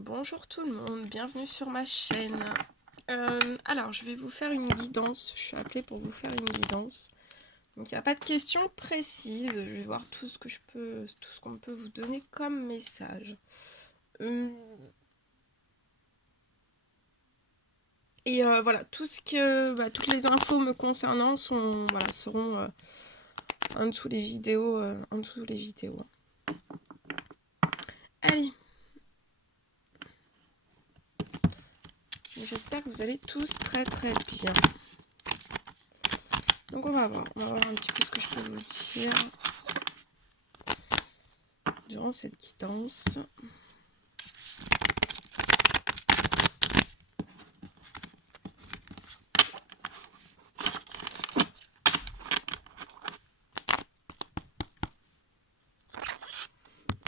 Bonjour tout le monde, bienvenue sur ma chaîne. Alors, je vais vous faire une guidance. Je suis appelée pour vous faire une guidance. Donc, il n'y a pas de questions précises. Je vais voir tout ce qu'on peut vous donner comme message. Voilà, toutes les infos me concernant seront en dessous les vidéos, Allez. J'espère que vous allez tous très très bien. Donc on va voir un petit peu ce que je peux vous dire durant cette guidance.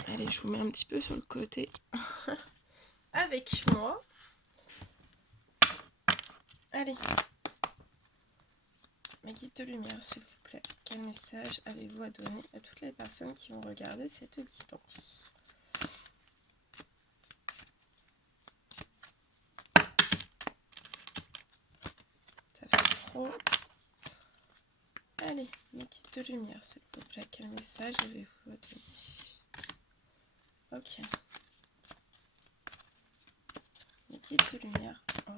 Allez, je vous mets un petit peu sur le côté avec moi. Allez. Mes guides de lumière, s'il vous plaît. Quel message avez-vous à donner à toutes les personnes qui vont regarder cette guidance? Ça fait trop. Allez, mes guides de lumière, s'il vous plaît. Quel message avez-vous à donner? Ok. Mes guides de lumière. Oh.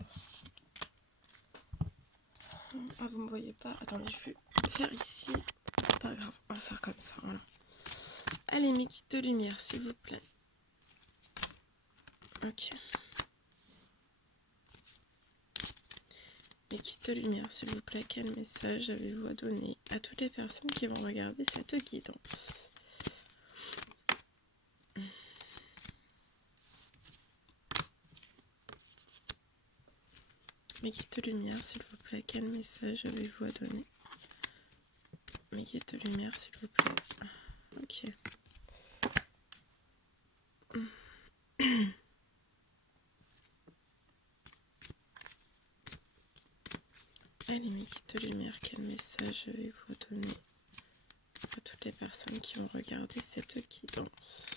Ah, vous me voyez pas? Attendez, je vais faire ici. C'est pas grave, on va faire comme ça, voilà. Allez, mes guides de lumière, s'il vous plaît. Ok. Mes guides de lumière, s'il vous plaît, quel message avez-vous à donner à toutes les personnes qui vont regarder cette guidance? Mes guides de lumière, s'il vous plaît, quel message avez-vous à donner? Mes guides de lumière, s'il vous plaît. Ok. Allez, mes guides de lumière, quel message avez-vous à donner à toutes les personnes qui vont regarder cette guidance?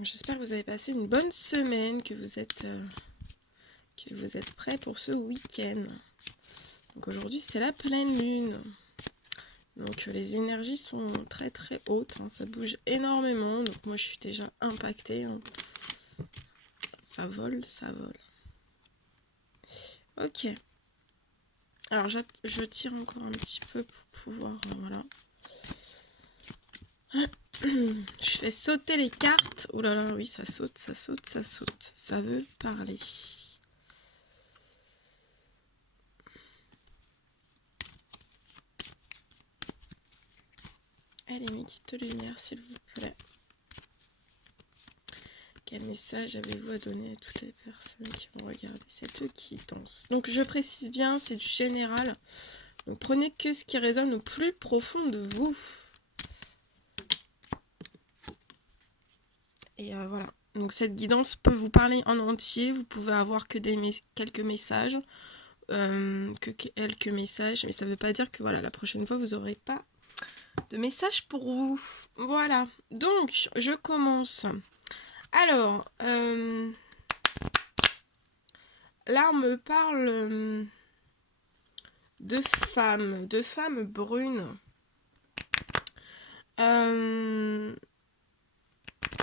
J'espère que vous avez passé une bonne semaine, que vous êtes prêts pour ce week-end. Donc aujourd'hui, c'est la pleine lune. Donc les énergies sont très très hautes, hein, ça bouge énormément. Donc moi, je suis déjà impactée. Hein. Ça vole, ça vole. Ok. Alors je tire encore un petit peu pour pouvoir... voilà. Je fais sauter les cartes. Oh là là, oui, ça saute, ça saute, ça saute. Ça veut parler. Allez, mes guides de lumière, s'il vous plaît. Quel message avez-vous à donner à toutes les personnes qui vont regarder cette guidance? Donc je précise bien, c'est du général. Donc prenez que ce qui résonne au plus profond de vous. Et voilà. Donc cette guidance peut vous parler en entier. Vous pouvez avoir que quelques messages. Quelques messages. Mais ça ne veut pas dire que voilà, la prochaine fois, vous n'aurez pas de message pour vous. Voilà. Donc, je commence. Alors, là, on me parle de femmes brunes.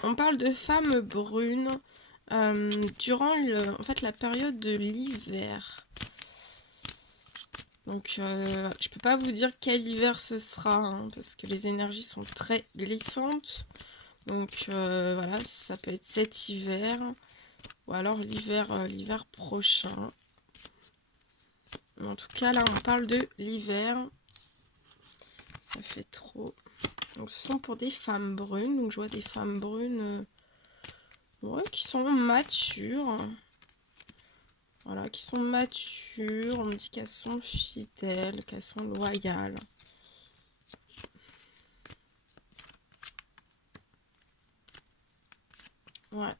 On parle de femmes brunes durant la période de l'hiver. Donc, je peux pas vous dire quel hiver ce sera, hein, parce que les énergies sont très glissantes. Donc, voilà, ça peut être cet hiver, ou alors l'hiver prochain. Mais en tout cas, là, on parle de l'hiver. Ça fait trop. Donc, ce sont pour des femmes brunes. Donc, je vois des femmes brunes qui sont matures. Voilà, qui sont matures. On me dit qu'elles sont fidèles, qu'elles sont loyales. Ouais.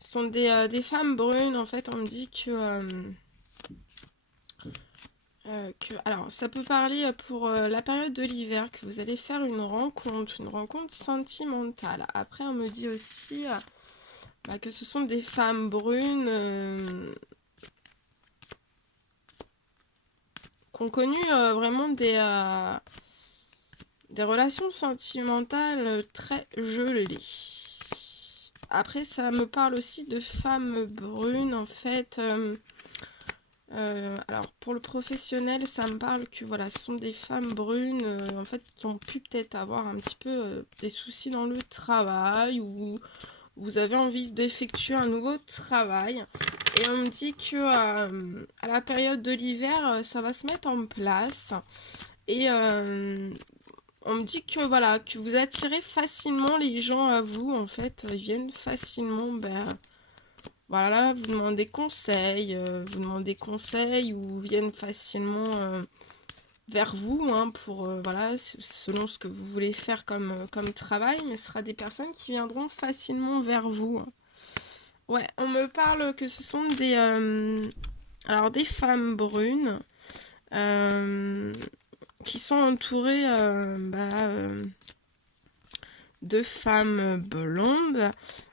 Ce sont des femmes brunes. En fait, on me dit que Alors, ça peut parler pour la période de l'hiver, que vous allez faire une rencontre sentimentale. Après, on me dit aussi bah, que ce sont des femmes brunes qui ont connu vraiment des relations sentimentales très gelées. Après, ça me parle aussi de femmes brunes, en fait. Alors, pour le professionnel, ça me parle que voilà, ce sont des femmes brunes, en fait, qui ont pu peut-être avoir un petit peu des soucis dans le travail, ou vous avez envie d'effectuer un nouveau travail. Et on me dit que à la période de l'hiver, ça va se mettre en place. Et on me dit que voilà, que vous attirez facilement les gens à vous, en fait, ils viennent facilement, ben, voilà, vous demandez conseil ou viennent facilement vers vous, hein, pour, voilà, selon ce que vous voulez faire comme travail, mais ce sera des personnes qui viendront facilement vers vous, hein. Ouais, on me parle que ce sont alors des femmes brunes, euh, qui sont entourées de femmes blondes.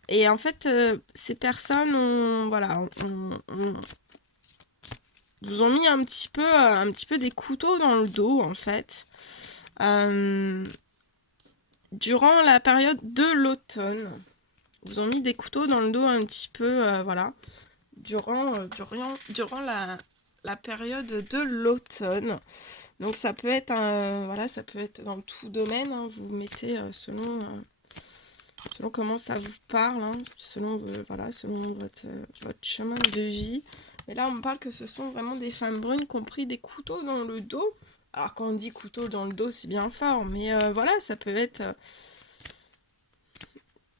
Et en fait, ces personnes vous ont mis un petit peu des couteaux dans le dos, en fait. Durant la période de l'automne. Vous ont mis des couteaux dans le dos un petit peu, voilà. Durant la période de l'automne. Donc ça peut être voilà, ça peut être dans tout domaine, hein, vous mettez selon comment ça vous parle, hein, selon voilà, selon votre chemin de vie. Mais là on me parle que ce sont vraiment des femmes brunes qui ont pris des couteaux dans le dos. Alors quand on dit couteau dans le dos, c'est bien fort, mais voilà, ça peut être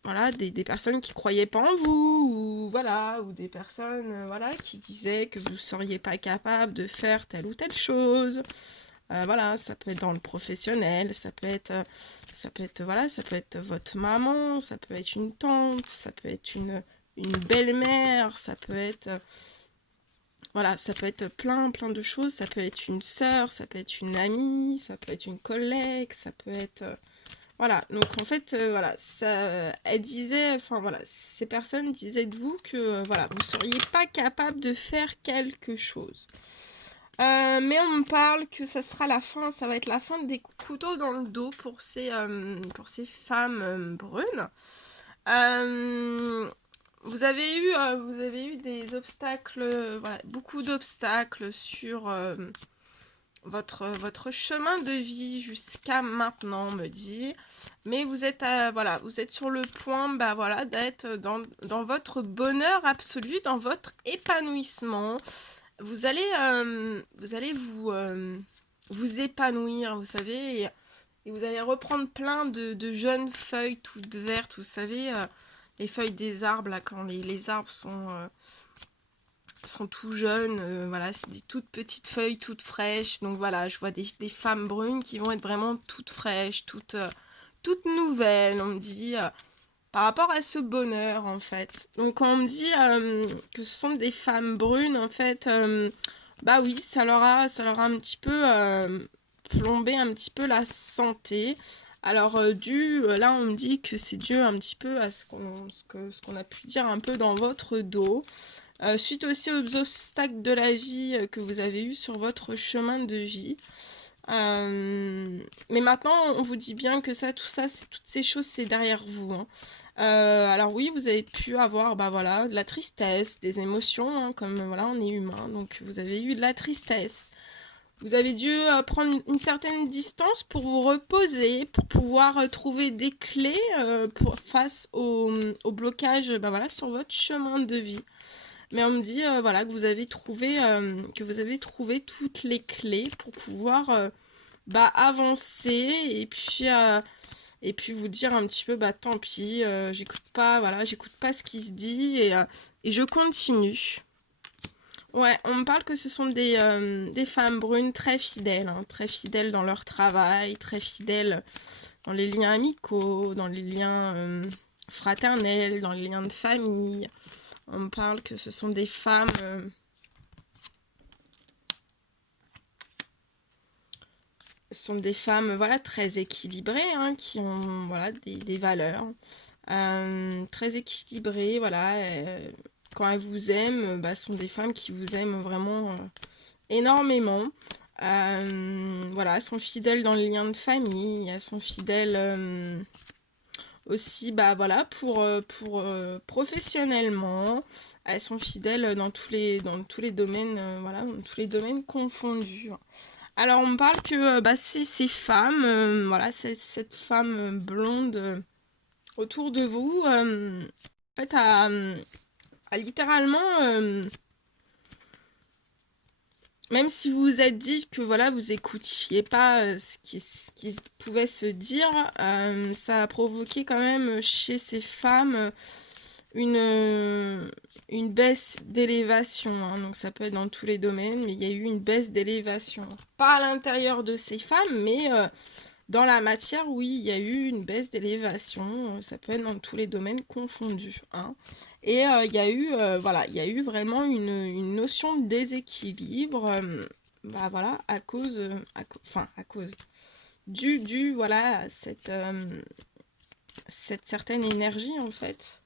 voilà, des personnes qui croyaient pas en vous, ou voilà, ou des personnes voilà, qui disaient que vous seriez pas capable de faire telle ou telle chose. Voilà, ça peut être dans le professionnel, voilà, ça peut être votre maman, ça peut être une tante, ça peut être une belle-mère, ça peut être voilà, ça peut être plein de choses, ça peut être une sœur, ça peut être une amie, ça peut être une collègue, ça peut être voilà, donc en fait, voilà, ça, elle disait, enfin voilà, ces personnes disaient de vous que voilà, vous seriez pas capable de faire quelque chose. Mais on me parle que ça sera la fin, ça va être la fin des couteaux dans le dos pour ces femmes brunes. Vous avez eu des obstacles, voilà, beaucoup d'obstacles sur votre chemin de vie jusqu'à maintenant, on me dit. Mais vous êtes, voilà, vous êtes sur le point, bah voilà, d'être dans votre bonheur absolu, dans votre épanouissement. Vous allez vous épanouir, vous savez, et vous allez reprendre plein de jeunes feuilles toutes vertes, vous savez, les feuilles des arbres, là, quand les arbres sont tout jeunes, voilà, c'est des toutes petites feuilles, toutes fraîches, donc voilà, je vois des femmes brunes qui vont être vraiment toutes fraîches, toutes nouvelles, on me dit, par rapport à ce bonheur, en fait. Donc quand on me dit que ce sont des femmes brunes, en fait, bah oui, ça leur a un petit peu plombé un petit peu la santé. Alors là on me dit que c'est dû un petit peu à ce qu'on a pu dire un peu dans votre dos. Suite aussi aux obstacles de la vie que vous avez eu sur votre chemin de vie. Mais maintenant, on vous dit bien que toutes ces choses, c'est derrière vous, hein. Alors oui, vous avez pu avoir, bah voilà, de la tristesse, des émotions, hein, comme voilà, on est humain, donc vous avez eu de la tristesse. Vous avez dû prendre une certaine distance pour vous reposer, pour pouvoir trouver des clés face au blocage, bah voilà, sur votre chemin de vie. Mais on me dit voilà, que vous avez trouvé toutes les clés pour pouvoir avancer et puis vous dire un petit peu bah tant pis, j'écoute pas ce qui se dit et je continue. Ouais, on me parle que ce sont des femmes brunes très fidèles, hein, très fidèles dans leur travail, très fidèles dans les liens amicaux, dans les liens fraternels, dans les liens de famille. On me parle que ce sont des femmes sont des femmes, voilà, très équilibrées, hein, qui ont, voilà, des valeurs très équilibrées, voilà. Quand elles vous aiment, bah, ce sont des femmes qui vous aiment vraiment énormément. Voilà, elles sont fidèles dans le lien de famille, elles sont fidèles aussi, bah voilà, pour professionnellement, elles sont fidèles dans tous les domaines, voilà, dans tous les domaines confondus. Alors on me parle que bah, ces femmes, voilà, cette femme blonde autour de vous, en fait, a littéralement même si vous vous êtes dit que voilà, vous écoutiez pas ce qui pouvait se dire, ça a provoqué quand même chez ces femmes une, une baisse d'élévation. Hein. Donc ça peut être dans tous les domaines, mais il y a eu une baisse d'élévation. Pas à l'intérieur de ces femmes, mais dans la matière, oui, il y a eu une baisse d'élévation. Ça peut être dans tous les domaines confondus. Hein. Et il y a eu, voilà, il y a eu vraiment une notion de déséquilibre, bah voilà, enfin à cause voilà, cette certaine énergie en fait.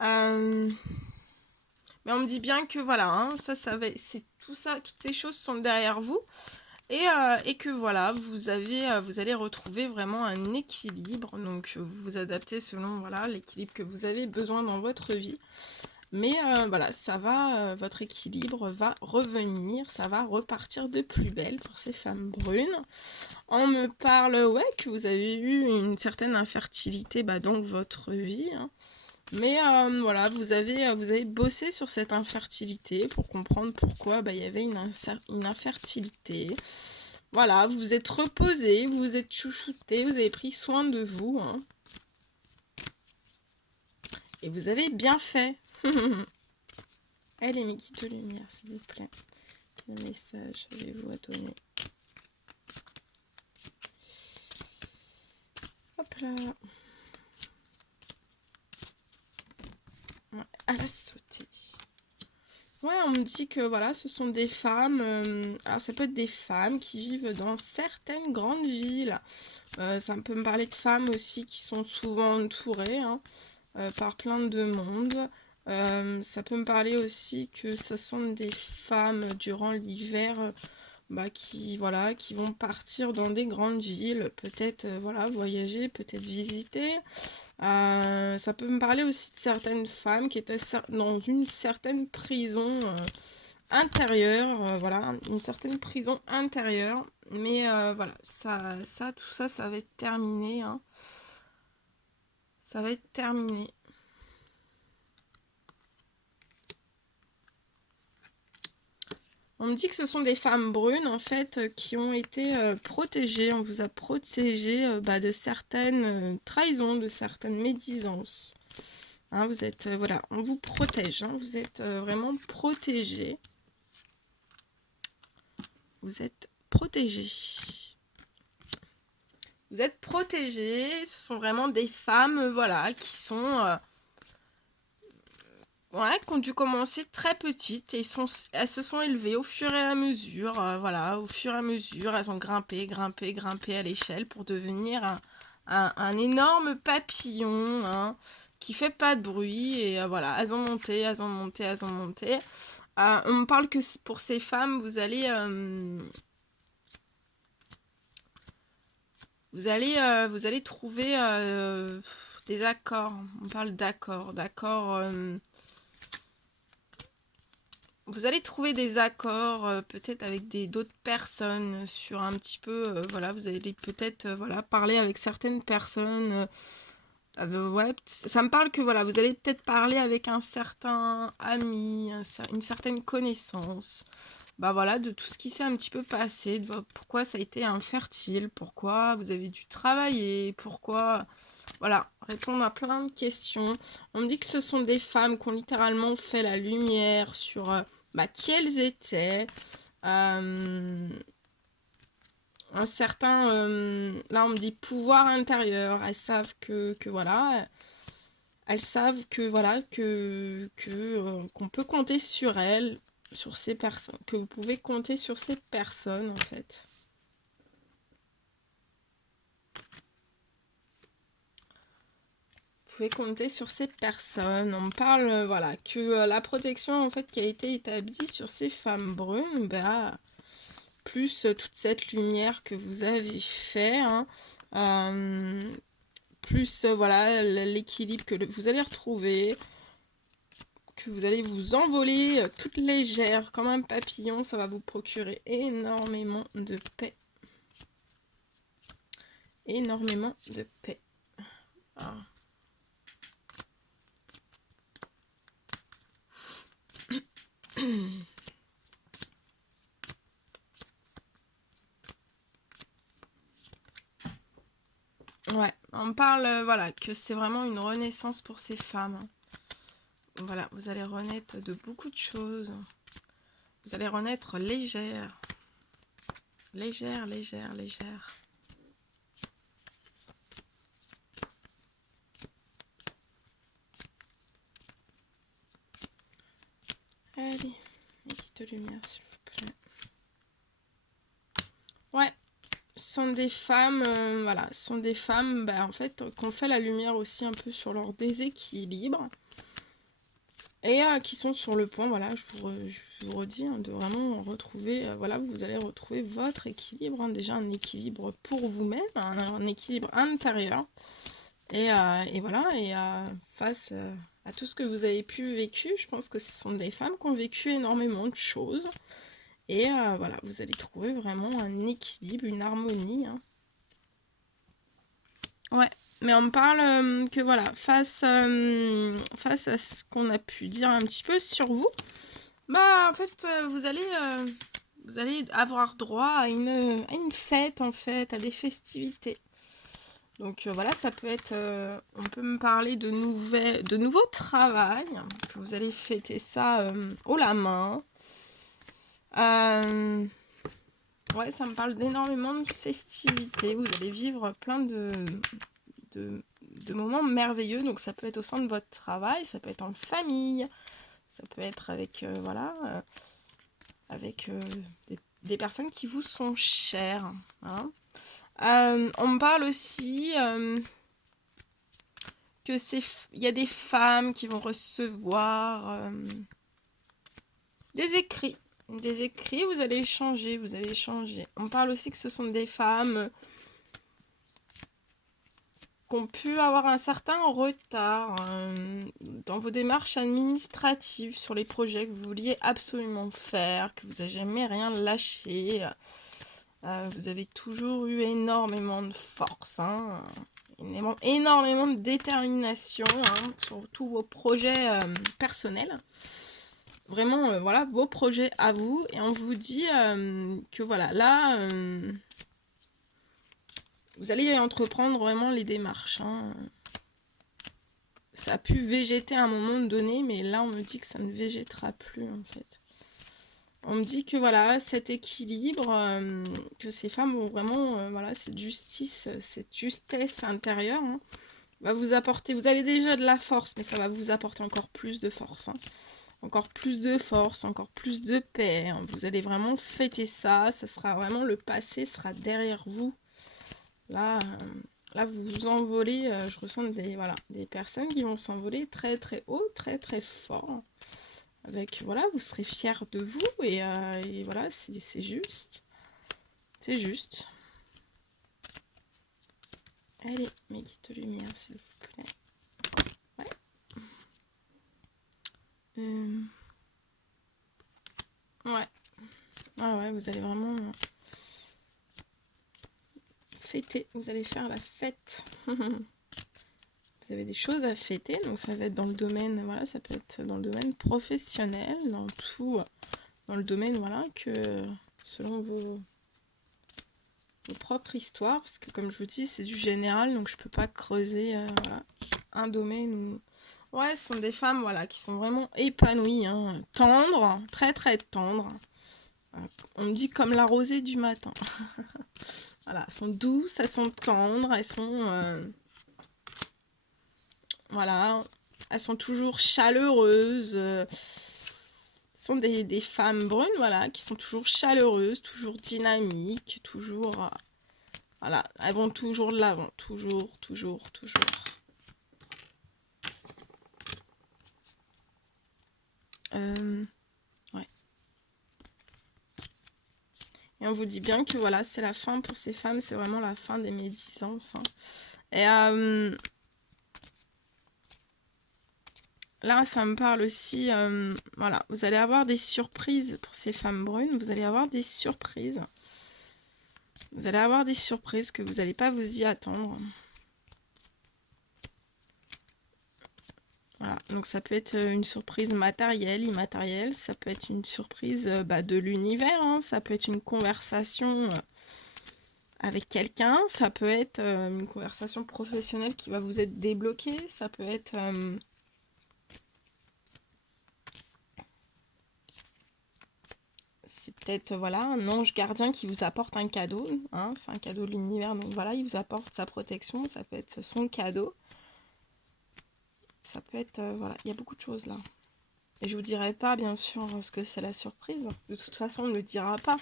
Mais on me dit bien que voilà, hein, c'est tout ça, toutes ces choses sont derrière vous. Et que voilà, vous allez retrouver vraiment un équilibre, donc vous vous adaptez selon voilà, l'équilibre que vous avez besoin dans votre vie. Mais voilà, votre équilibre va revenir, ça va repartir de plus belle pour ces femmes brunes. On me parle, ouais, que vous avez eu une certaine infertilité bah, dans votre vie. Hein. Mais voilà, vous avez bossé sur cette infertilité pour comprendre pourquoi bah, il y avait une infertilité. Voilà, vous vous êtes reposé, vous vous êtes chouchouté, vous avez pris soin de vous. Hein. Et vous avez bien fait. Allez, mes guides de lumière, s'il vous plaît. Quel message avez-vous à donner? Hop là. Ouais, à la sauter. Ouais, on me dit que voilà, ce sont des femmes. Alors, ça peut être des femmes qui vivent dans certaines grandes villes. Ça peut me parler de femmes aussi qui sont souvent entourées hein, par plein de monde. Ça peut me parler aussi que ce sont des femmes durant l'hiver bah, voilà, qui vont partir dans des grandes villes, peut-être voilà, voyager, peut-être visiter. Ça peut me parler aussi de certaines femmes qui étaient dans une certaine prison intérieure, voilà, une certaine prison intérieure. Mais voilà, tout ça, ça va être terminé. Hein. Ça va être terminé. On me dit que ce sont des femmes brunes, en fait, qui ont été protégées. On vous a protégé bah, de certaines trahisons, de certaines médisances. Hein, vous êtes, voilà, on vous protège. Hein, vous êtes vraiment protégés. Vous êtes protégés. Vous êtes protégés. Ce sont vraiment des femmes, voilà, qui sont... ouais, qui ont dû commencer très petites et elles se sont élevées au fur et à mesure, voilà, au fur et à mesure, elles ont grimpé à l'échelle pour devenir un énorme papillon, hein, qui fait pas de bruit et voilà, elles ont monté. On me parle que pour ces femmes, vous allez trouver des accords. On parle d'accords. Vous allez trouver des accords peut-être avec d'autres personnes sur un petit peu, voilà, vous allez peut-être voilà, parler avec certaines personnes. Ouais, ça me parle que voilà, vous allez peut-être parler avec un certain ami, une certaine connaissance. Bah voilà, de tout ce qui s'est un petit peu passé, pourquoi ça a été infertile, pourquoi vous avez dû travailler, pourquoi... Voilà, répondre à plein de questions. On me dit que ce sont des femmes qui ont littéralement fait la lumière sur bah, qui elles étaient. Un certain, là on me dit pouvoir intérieur. Elles savent que voilà, elles savent que voilà, qu'on peut compter sur elles, sur ces personnes, que vous pouvez compter sur ces personnes en fait. pouvez compter sur ces personnes. On parle, voilà, que la protection, en fait, qui a été établie sur ces femmes brunes, bah, plus toute cette lumière que vous avez fait, hein, plus, voilà, l'équilibre que vous allez retrouver, que vous allez vous envoler toute légère, comme un papillon, ça va vous procurer énormément de paix. Énormément de paix. Ah. Ouais, on parle, voilà, que c'est vraiment une renaissance pour ces femmes. Voilà, vous allez renaître de beaucoup de choses. Vous allez renaître légère. Légère, légère, légère. Allez, petite lumière, s'il vous plaît. Ouais, ce sont des femmes, voilà, ce sont des femmes, bah, en fait, qu'on fait la lumière aussi un peu sur leur déséquilibre. Et qui sont sur le point, voilà, je vous redis, hein, de vraiment retrouver, voilà, vous allez retrouver votre équilibre, hein, déjà un équilibre pour vous-même, un équilibre intérieur. Et voilà, et face à tout ce que vous avez pu vécu, je pense que ce sont des femmes qui ont vécu énormément de choses. Et voilà, vous allez trouver vraiment un équilibre, une harmonie. Hein. Ouais, mais on me parle que voilà, face à ce qu'on a pu dire un petit peu sur vous, bah en fait, vous allez avoir droit à une fête, en fait, à des festivités. Donc voilà, ça peut être, on peut me parler de nouveaux travail, que vous allez fêter ça haut la main. Ouais, ça me parle d'énormément de festivités. Vous allez vivre plein de moments merveilleux. Donc ça peut être au sein de votre travail, ça peut être en famille, ça peut être avec, voilà, avec des personnes qui vous sont chères. Hein. On me parle aussi que il y a des femmes qui vont recevoir des écrits. Des écrits, vous allez échanger, vous allez échanger. On parle aussi que ce sont des femmes qui ont pu avoir un certain retard dans vos démarches administratives sur les projets que vous vouliez absolument faire, que vous n'avez jamais rien lâché. Vous avez toujours eu énormément de force, hein, énormément de détermination hein, sur tous vos projets personnels. Vraiment, voilà, vos projets à vous. Et on vous dit que voilà, là, vous allez entreprendre vraiment les démarches. Hein. Ça a pu végéter à un moment donné, mais là, on me dit que ça ne végétera plus, en fait. On me dit que voilà, cet équilibre, que ces femmes vont vraiment, voilà, cette justice, cette justesse intérieure, hein, va vous apporter, vous avez déjà de la force, mais ça va vous apporter encore plus de force. Hein. Encore plus de force, encore plus de paix. Hein. Vous allez vraiment fêter ça, ça sera vraiment, le passé sera derrière vous. Là, là vous vous envolez, je ressens voilà, des personnes qui vont s'envoler très très haut, très très fort. Avec, voilà, vous serez fiers de vous et voilà, c'est juste. C'est juste. Allez, mes guides de lumière, s'il vous plaît. Ouais. Ouais. Ah ouais, vous allez vraiment fêter. Vous allez faire la fête. Vous avez des choses à fêter, donc ça va être dans le domaine, voilà, ça peut être dans le domaine professionnel, dans tout, dans le domaine, voilà, que selon vos propres histoires, parce que comme je vous dis, c'est du général, donc je peux pas creuser voilà, un domaine où... Ouais, ce sont des femmes, voilà, qui sont vraiment épanouies, hein, tendres, très très tendres. On me dit comme la rosée du matin. Voilà, elles sont douces, elles sont tendres, elles sont... voilà, elles sont toujours chaleureuses. Ce sont des femmes brunes, voilà, qui sont toujours chaleureuses, toujours dynamiques, toujours... voilà, elles vont toujours de l'avant, toujours, toujours, toujours. Ouais. Et on vous dit bien que voilà, c'est la fin pour ces femmes, c'est vraiment la fin des médisances. Hein. Et là, ça me parle aussi, voilà, vous allez avoir des surprises pour ces femmes brunes, vous allez avoir des surprises. Vous allez avoir des surprises que vous n'allez pas vous y attendre. Voilà, donc ça peut être une surprise matérielle, immatérielle, ça peut être une surprise de l'univers, hein, ça peut être une conversation avec quelqu'un, ça peut être une conversation professionnelle qui va vous être débloquée, ça peut être... c'est peut-être voilà, un ange gardien qui vous apporte un cadeau, hein, c'est un cadeau de l'univers, donc voilà, il vous apporte sa protection, ça peut être son cadeau. Ça peut être... voilà, il y a beaucoup de choses là. Et je vous dirai pas, bien sûr, ce que c'est la surprise. De toute façon, on ne le dira pas.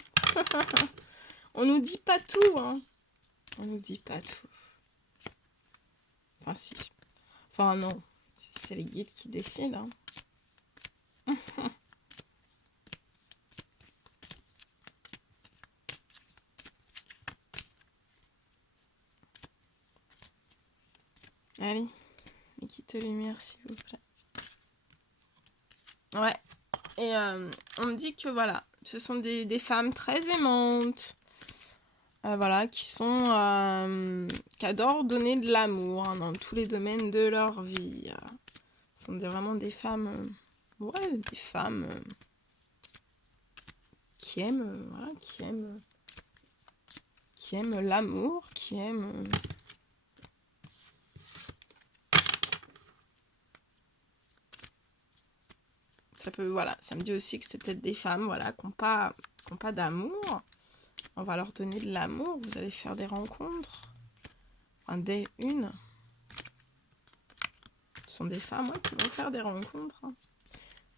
On nous dit pas tout, hein. On nous dit pas tout. Enfin, si. Enfin, non. C'est les guides qui décident, hein. Allez. Et quitte lumière, s'il vous plaît. Ouais. Et on me dit que, voilà, ce sont des femmes très aimantes. Voilà, qui adorent donner de l'amour hein, dans tous les domaines de leur vie. Ce sont vraiment des femmes, ouais, des femmes qui aiment, voilà, qui aiment l'amour, qui aiment. Ça peut, voilà, ça me dit aussi que c'est peut-être des femmes, voilà, qui n'ont pas d'amour. On va leur donner de l'amour. Vous allez faire des rencontres. Enfin, une. Ce sont des femmes ouais, qui vont faire des rencontres. Hein.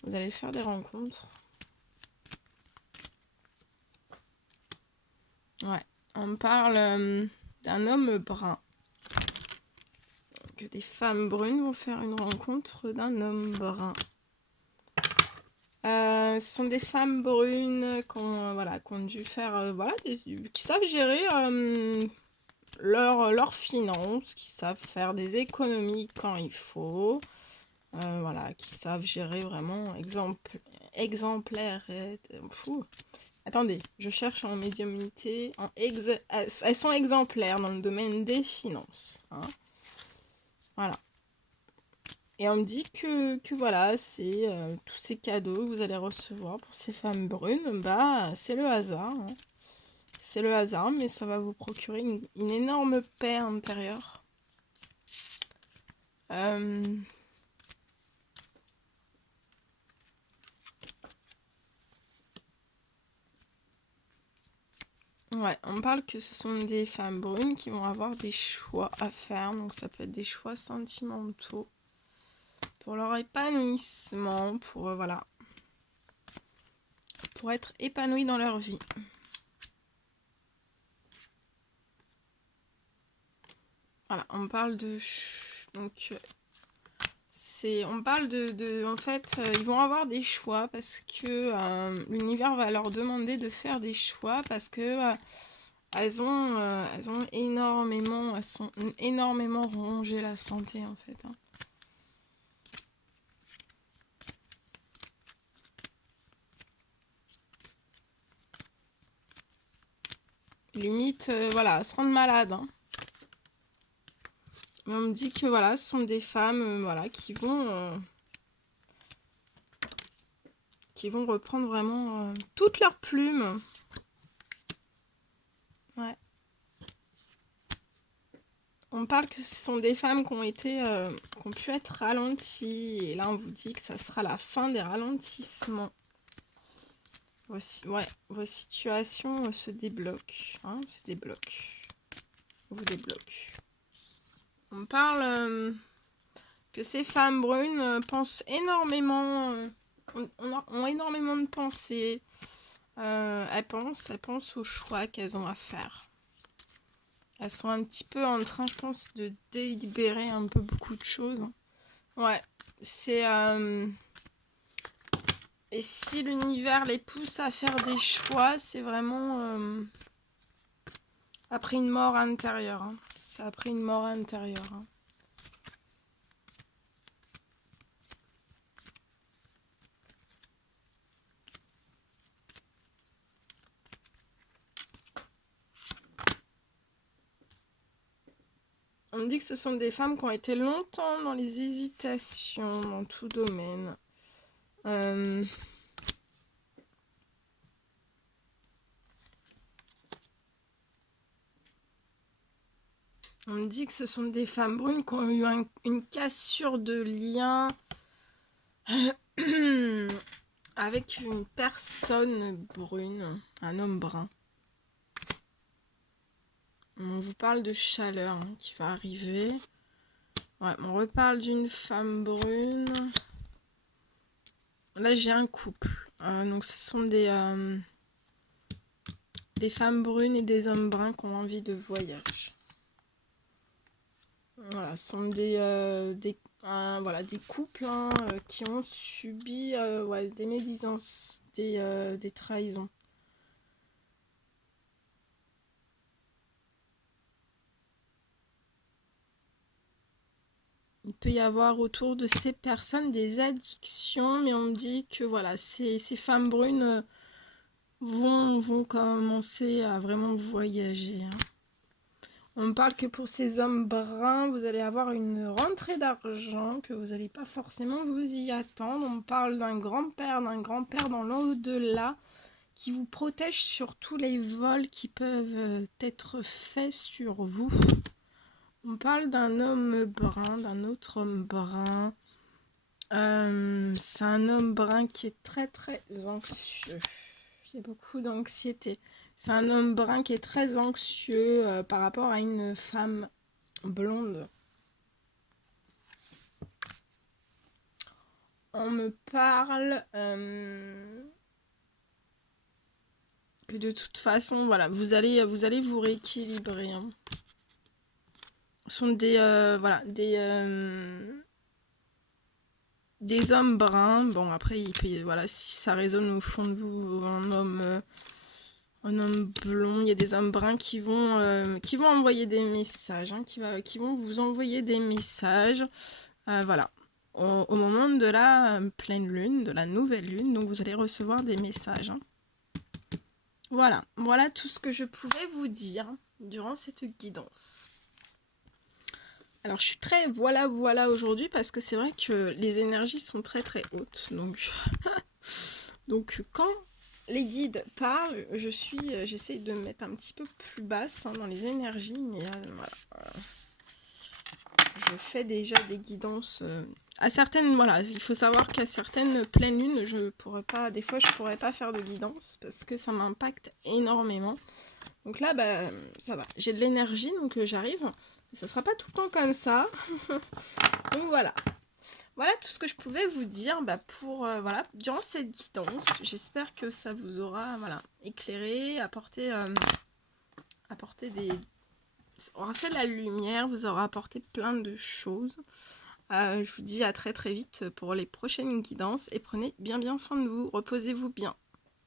Vous allez faire des rencontres. Ouais. On me parle d'un homme brun. Que des femmes brunes vont faire une rencontre d'un homme brun. Ce sont des femmes brunes qui ont dû faire, qui savent gérer leurs finances, qui savent faire des économies quand il faut, voilà, qui savent gérer vraiment exemplaire. Attendez, je cherche en médiumnité, elles sont exemplaires dans le domaine des finances. Hein. Voilà. Et on me dit que voilà, c'est tous ces cadeaux que vous allez recevoir pour ces femmes brunes, c'est le hasard. Hein. C'est le hasard, mais ça va vous procurer une énorme paix intérieure. Ouais, on parle que ce sont des femmes brunes qui vont avoir des choix à faire, donc ça peut être des choix sentimentaux pour leur épanouissement, pour voilà, pour être épanouies dans leur vie. Voilà, on parle de donc on parle en fait, ils vont avoir des choix parce que l'univers va leur demander de faire des choix parce que elles sont énormément rongées la santé en fait. Hein. Limite, voilà, se rendre malade. Hein. Mais on me dit que voilà, ce sont des femmes voilà, qui vont reprendre vraiment toutes leurs plumes. Ouais. On parle que ce sont des femmes qui ont pu être ralenties. Et là, on vous dit que ça sera la fin des ralentissements. Vos situations se débloquent. Hein, se débloquent. Vous débloquent. On parle que ces femmes brunes pensent énormément, ont énormément de pensées. Elles pensent aux choix qu'elles ont à faire. Elles sont un petit peu en train, je pense, de délibérer un peu beaucoup de choses. Ouais, c'est... Et si l'univers les pousse à faire des choix, c'est vraiment après une mort intérieure. Hein. C'est après une mort intérieure. Hein. On me dit que ce sont des femmes qui ont été longtemps dans les hésitations, dans tout domaine. On me dit que ce sont des femmes brunes qui ont eu une cassure de lien avec une personne brune, un homme brun. On vous parle de chaleur hein, qui va arriver. Ouais, on reparle d'une femme brune. Là, j'ai un couple. Donc, ce sont des femmes brunes et des hommes bruns qui ont envie de voyage. Voilà, ce sont voilà, des couples hein, qui ont subi ouais, des médisances, des trahisons. Il peut y avoir autour de ces personnes des addictions, mais on me dit que voilà, ces femmes brunes vont commencer à vraiment voyager. Hein. On me parle que pour ces hommes bruns, vous allez avoir une rentrée d'argent, que vous n'allez pas forcément vous y attendre. On me parle d'un grand-père dans l'au-delà, qui vous protège sur tous les vols qui peuvent être faits sur vous. On parle d'un homme brun, d'un autre homme brun. C'est un homme brun qui est très très anxieux. Il y a beaucoup d'anxiété. C'est un homme brun qui est très anxieux par rapport à une femme blonde. On me parle que de toute façon, voilà, vous allez vous rééquilibrer. Hein. Ce sont voilà, des hommes bruns. Bon, après, voilà, si ça résonne au fond de vous, un homme blond, il y a des hommes bruns qui vont envoyer des messages, hein, qui vont vous envoyer des messages. Voilà. Au moment de la pleine lune, de la nouvelle lune, donc vous allez recevoir des messages. Hein. Voilà tout ce que je pouvais vous dire durant cette guidance. Alors je suis très voilà aujourd'hui parce que c'est vrai que les énergies sont très très hautes. Donc quand les guides parlent, j'essaie de me mettre un petit peu plus basse hein, dans les énergies, mais voilà. Je fais déjà des guidances à certaines, voilà, il faut savoir qu'à certaines pleines lunes, des fois je pourrais pas faire de guidance parce que ça m'impacte énormément. Donc là, bah, ça va, j'ai de l'énergie, donc j'arrive. Ça sera pas tout le temps comme ça. Donc voilà. Voilà tout ce que je pouvais vous dire pour voilà, durant cette guidance. J'espère que ça vous aura voilà, éclairé, apporté aura fait de la lumière, vous aura apporté plein de choses. Je vous dis à très très vite pour les prochaines guidances et prenez bien soin de vous, reposez-vous bien.